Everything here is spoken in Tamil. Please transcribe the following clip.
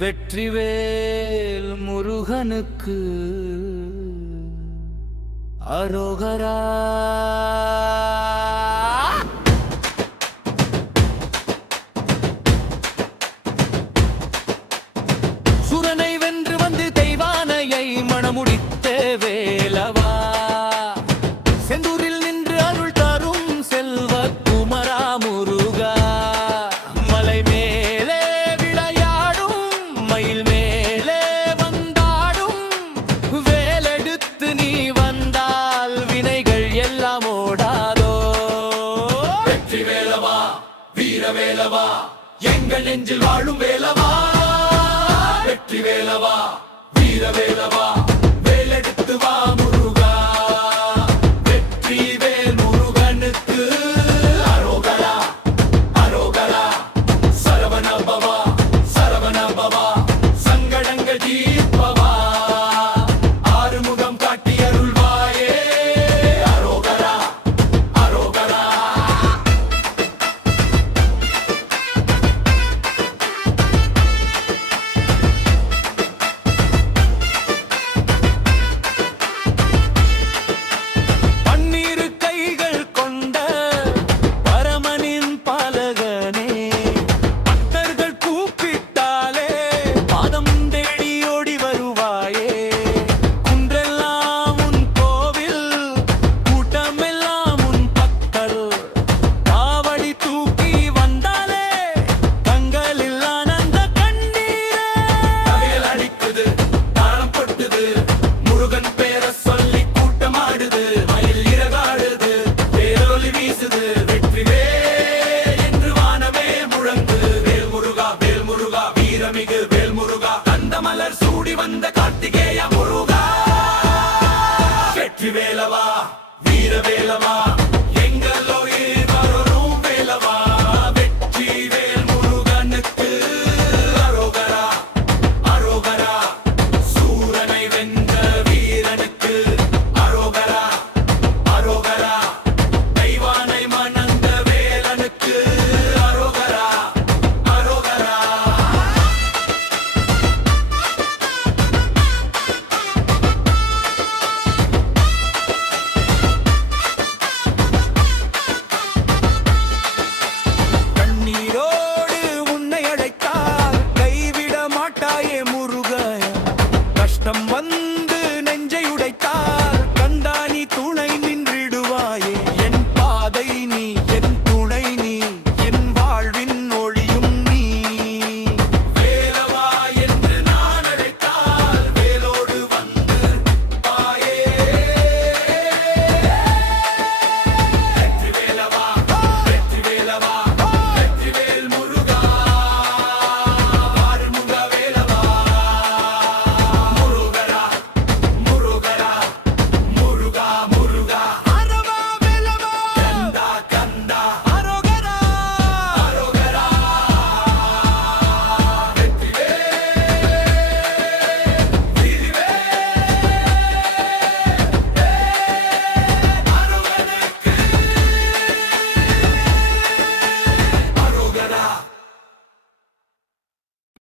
வெற்றிவேல் முருகனுக்கு அரோகரா. சுரனை வென்று வந்து தெய்வானையை மணமுடித்த வேலவா, செந்தூரில் நின்று அருள் தரும் செல்வ குமரா முருகா, மலை மேலே விளையாடும் மயில் மேலே வந்தாடும், வேலெடுத்து நீ வந்தால் வினைகள் எல்லாம் ஓடாதோ. வெற்றி வேலவா வீர வேலவா எங்கள் நெஞ்சில் வாழும் வேலவா, வெற்றி வேலவா வீர வேலவா வேலெடுத்து வா முருகா, வெற்றி வேல் முருகனுக்கு அரோகரா அரோகரா. சரவண பவா சரவண பவா சங்கடங்கள் தீர்ப்பவா, ஆறுமுகம் காட்டி அருள்வாயே அரோகரா அரோகரா. பன்னிரு கைகள் கொண்ட பரமனின் பாலகனே, பக்தர்கள் கூப்பிட்டாலே பாதம் தேடி ஓடி வருவாயே, குன்றெல்லாம் உன் கோவில் கூட்டமெல்லாம் உன் பக்தர், காவடி தூக்கி வந்தாலே தங்களில் ஆனந்த கண்ணீரே. தகையல் அடிக்குது தாளம் கொட்டுது, முருகன் பேர சொல்லி கூட்டம் ஆடுது, மயில் இறகாடுது பேரொலி வீசுது, வெற்றி வேல் என்று வானமே முழங்கு. வேல் முருகா வீரமிகு வேல் முருகா, தந்த மலர் சூடி வந்த கார்த்திகேய முருகா.